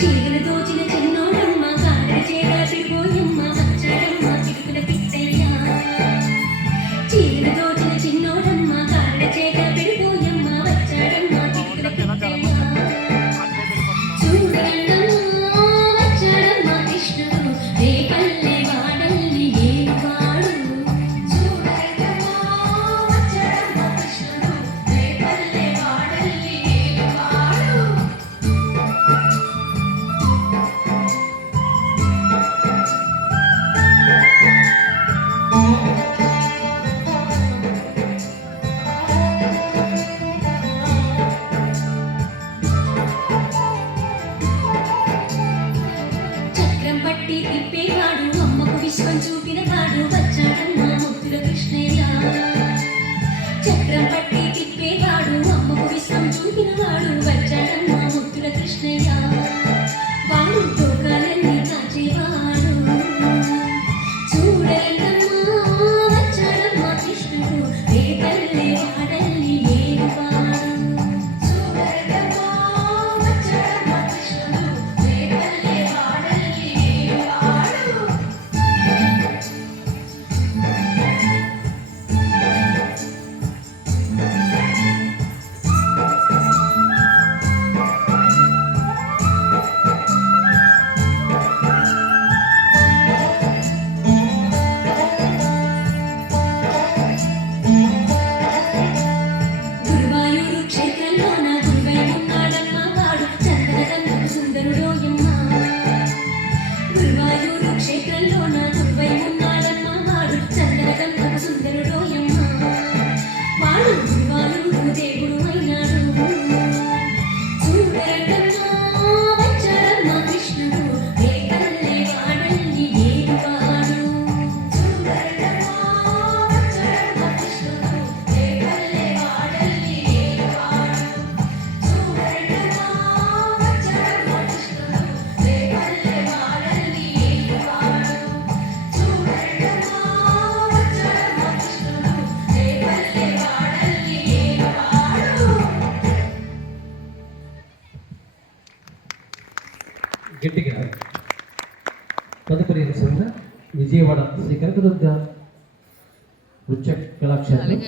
చీరలు దోచిన చిన్నోడమ్మ కారడి చేర పిడిపోయమ్మ వచ్చాడమ్మ చిరుకుల పిట్టయ్య. చీరలు దోచిన చిన్నోడమ్మ కారడి చేర పిడిపోయమ్మ వచ్చాడమ్మ చిరుకుల పిట్టయ్య. చూడమ్మా వచ్చాడమ్మ కృష్ణుడు రేపల్లె వాడల్ని ఏడువాడు. చూడమ్మా వచ్చాడమ్మ కృష్ణుడు రేపల్లె వాడల్ని ఏడువాడు. చక్రం పట్టి తిప్పేవాడు అమ్మకు విశ్వం చూపినవాడు వచ్చాడమ్మ ముద్దుల కృష్ణయ్య. చక్రం పట్టి తిప్పేవాడు అమ్మకు విశ్వం చూపినవాడు వచ్చాడమ్మ ముద్దుల కృష్ణయ్య. వాడు తోకాలన్నీ కాచేవాడు. చూడమ్మా వచ్చాడమ్మ కృష్ణుడు రేపల్లె వాడల్ని ఏడువాడు. చూడమ్మా వచ్చాడమ్మ కృష్ణుడు రేపల్లె వాడల్ని ఏడువాడు. గురువాయూరు క్షేత్రంలోన గురువై ఉన్నాడమ్మ వాడు చంద్రగంధపు సుందరుడోయమ్మ. గురువాయూరు క్షేత్రంలోన గురువై ఉన్నాడమ్మ వాడు చంద్రగంధపు సుందరుడోయమ్మ. వాడు గురువాయూరు దేవుడు అయినాడు. చూడరమ్మా వచ్చాడమ్మ కృష్ణుడు రేపల్లె వాడల్ని ఏడువాడు. చూడరమ్మా వచ్చాడమ్మ కృష్ణుడు రేపల్లె వాడల్ని ఏడువాడు. చూడరమ్మా వచ్చాడమ్మ కృష్ణుడు రేపల్లె వాడల్ని ఏడువాడు. చూడరమ్మా వచ్చాడమ్మ కృష్ణుడు రేపల్లె వాడల్ని ఏడువాడు. గట్టిగా తదుపరి విజయవాడ శ్రీ కనకదుర్గ నృత్య కళాక్షేత్రం